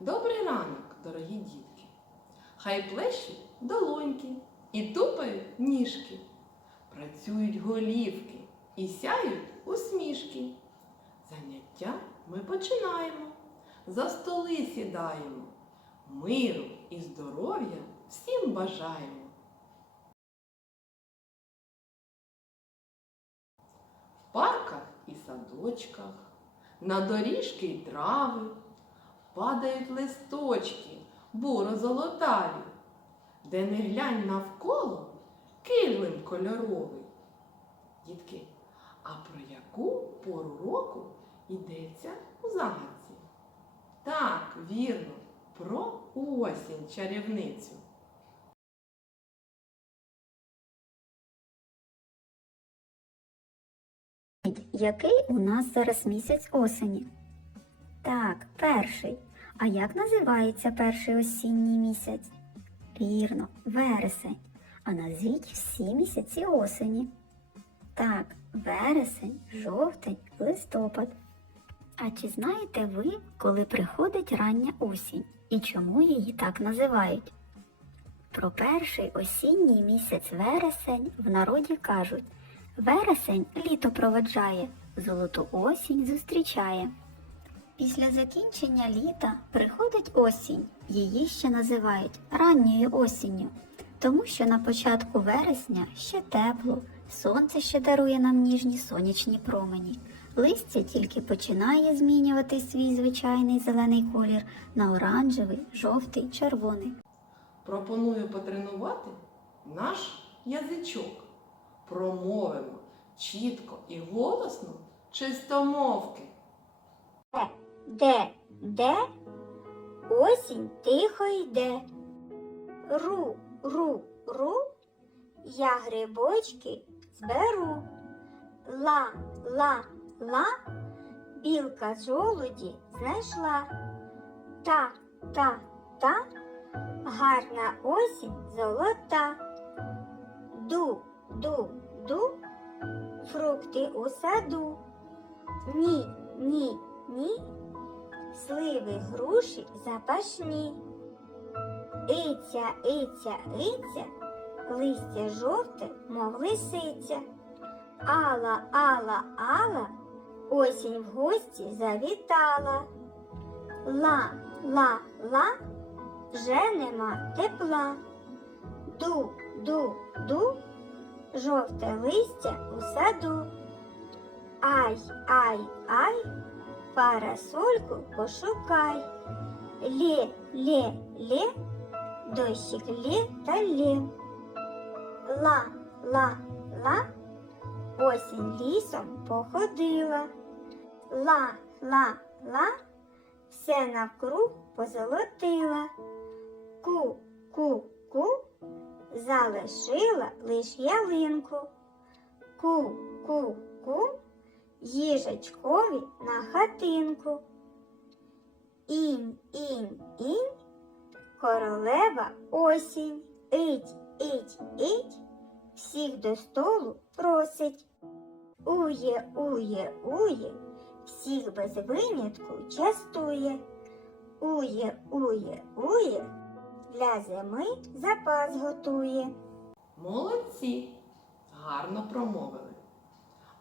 Добрий ранок, дорогі дітки. Хай плещуть долоньки і тупають ніжки. Працюють голівки і сяють усмішки. Заняття ми починаємо. За столи сідаємо. Миру і здоров'я всім бажаємо. В парках і садочках, на доріжки й трави падають листочки буро-золотаві, де не глянь навколо килим кольоровий. Дітки, а про яку пору року йдеться у загадці? Так, вірно, про осінь чарівницю. Який у нас зараз місяць осені? Так, перший. А як називається перший осінній місяць? Вірно, вересень. А назвіть всі місяці осені. Так, вересень, жовтень, листопад. А чи знаєте ви, коли приходить рання осінь і чому її так називають? Про перший осінній місяць вересень в народі кажуть Вересень літо проведжає, золоту осінь зустрічає. Після закінчення літа приходить осінь. Її ще називають ранньою осінню, тому що на початку вересня ще тепло, сонце ще дарує нам ніжні сонячні промені. Листя тільки починає змінювати свій звичайний зелений колір на оранжевий, жовтий, червоний. Пропоную потренувати наш язичок. Промовимо чітко і голосно чистомовки. Де, де? Осінь тихо йде. Ру, ру, ру, я грибочки зберу. Ла, ла, ла, білка жолуді знайшла. Та, та, та, гарна осінь золота. Ду, ду, ду, фрукти у саду. Ні, ні, сливи груші запашні. Иця, иця, иця, листя жовте, мов лисиця. Алла, алла, алла, осінь в гості завітала. Ла, ла, ла, вже нема тепла. Ду, ду, ду, жовте листя у саду. Ай, ай, ай, парасольку пошукай. Лє, лє, лє, дощик лє та лє. Ла, ла, ла, осінь лісом походила. Ла, ла, ла, все навкруг позолотила. Ку, ку, ку, залишила лиш ялинку. Ку, ку, ку, їжачкові на хатинку. Інь, інь, інь, королева осінь, ить, ить, ить, всіх до столу просить. Ує, ує, ує, всіх без винятку частує. Ує, ує, ує, для зими запас готує. Молодці! Гарно промовили.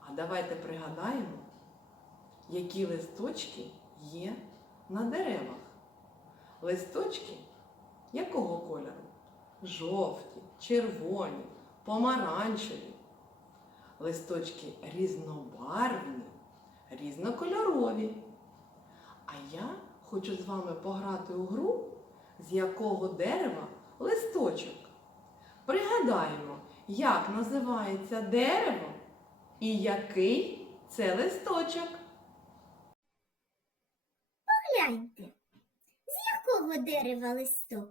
А давайте пригадаємо, які листочки є на деревах. Листочки якого кольору? Жовті, червоні, помаранчеві. Листочки різнобарвні, різнокольорові. А я хочу з вами пограти у гру, з якого дерева листочок. Пригадаємо, як називається дерево і який це листочок. Гляньте, з якого дерева листок?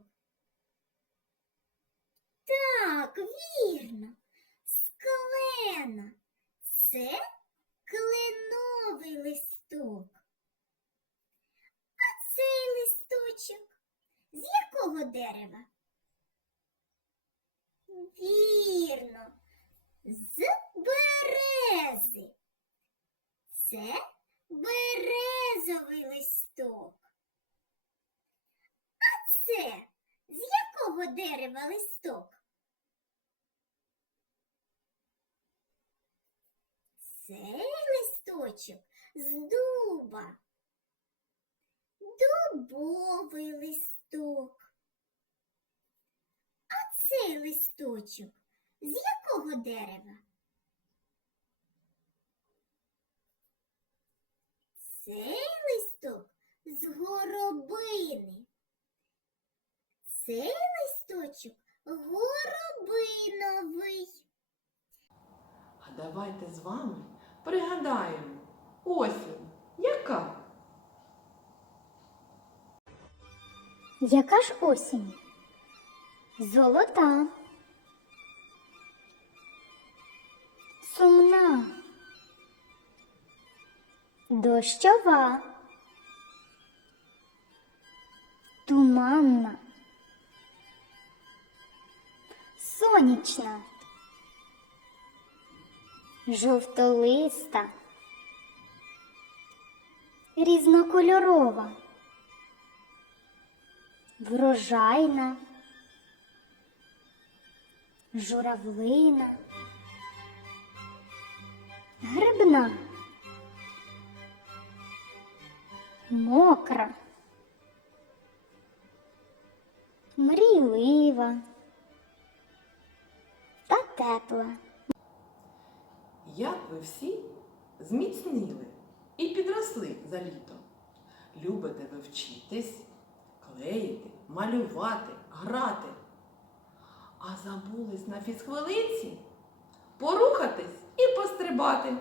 Так, вірно, з клена. Це кленовий листок. А цей листочок з якого дерева? Вірно, з берези. Це березовий листок. А це з якого дерева листок? Цей листочок з дуба. Дубовий листок. А цей листочок з якого дерева? Цей листок з горобини. Цей листочок горобиновий. А давайте з вами пригадаємо осінь. Яка? Яка ж осінь? Золота. Дощова. Туманна. Сонячна. Жовтолиста. Різнокольорова врожайна, журавлина, грибна, мокра, мрійлива та тепла. Як ви всі зміцніли і підросли за літо? Любите ви вчитись, клеїти, малювати, грати. А забулись на фізхвилинці порухатись і пострибати.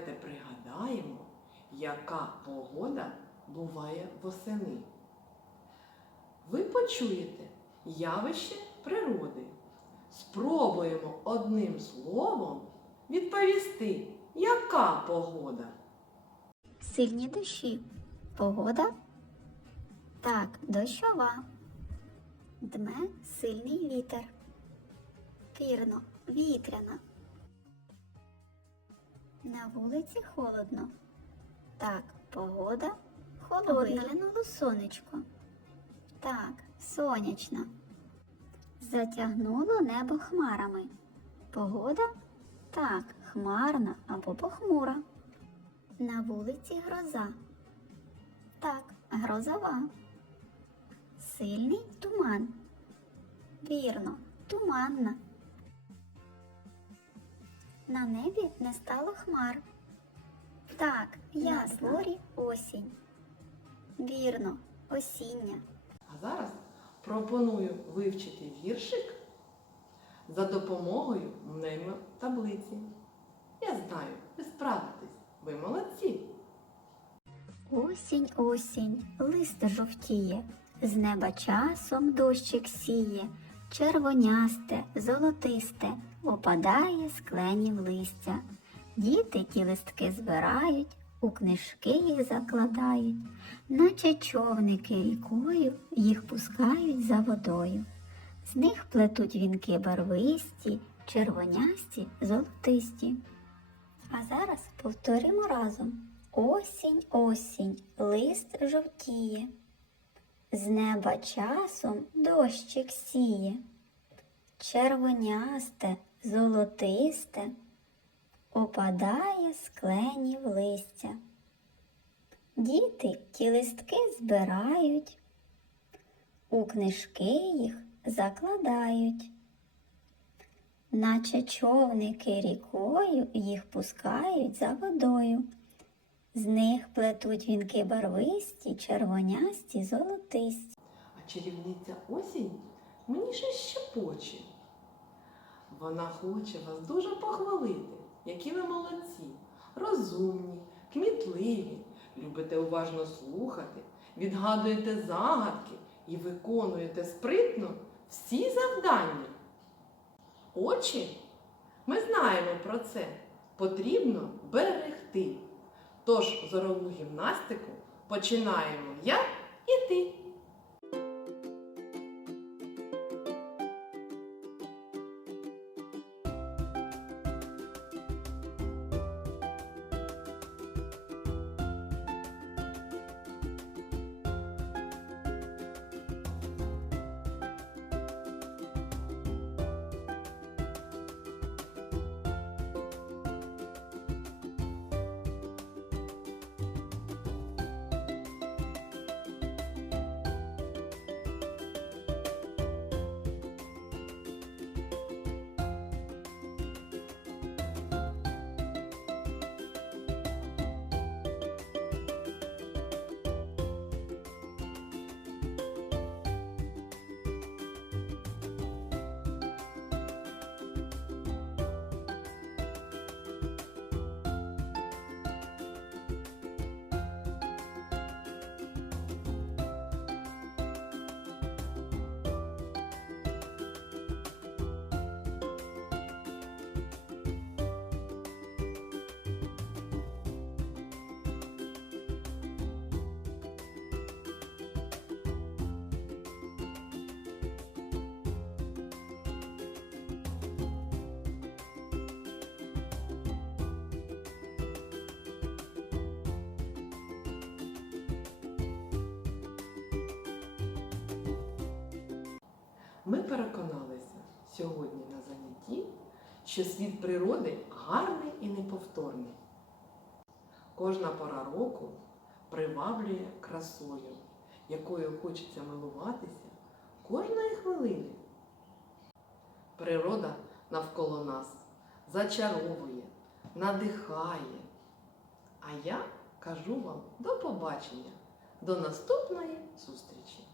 Давайте пригадаємо, яка погода буває восени. Ви почуєте явище природи. Спробуємо одним словом відповісти, яка погода. Сильні дощі. Погода? Так, дощова. Дме сильний вітер. Вірно, вітряна. На вулиці холодно. Так, погода холодна. Виглянуло сонечко. Так, сонячна. Затягнуло небо хмарами. Погода? Так, хмарна або похмура. На вулиці гроза. Так, грозова. Сильний туман. Вірно, туманна. На небі не стало хмар. Так, я дворі осінь. Вірно, осіння. А зараз пропоную вивчити віршик за допомогою таблиці. Я знаю, ви справитесь. Ви молодці. Осінь, осінь, лист жовтіє, з неба часом дощик сіє, червонясте, золотисте, опадає з кленів листя. Діти ті листки збирають, у книжки їх закладають, наче човники рікою їх пускають за водою. З них плетуть вінки барвисті, червонясті, золотисті. А зараз повторимо разом. Осінь, осінь, лист жовтіє, з неба часом дощик сіє, червонясте, золотисте, опадає з кленів листя. Діти ті листки збирають, у книжки їх закладають, наче човники рікою їх пускають за водою. З них плетуть вінки барвисті, червонясті, золотисті. А чарівниця осінь мені ще щепоче. Вона хоче вас дуже похвалити, які ви молодці, розумні, кмітливі, любите уважно слухати, відгадуєте загадки і виконуєте спритно всі завдання. Очі, ми знаємо про це, потрібно берегти. Тож зорову гімнастику починаємо я і ти. Ми переконалися сьогодні на занятті, що світ природи гарний і неповторний. Кожна пора року приваблює красою, якою хочеться милуватися кожної хвилини. Природа навколо нас зачаровує, надихає. А я кажу вам до побачення, до наступної зустрічі!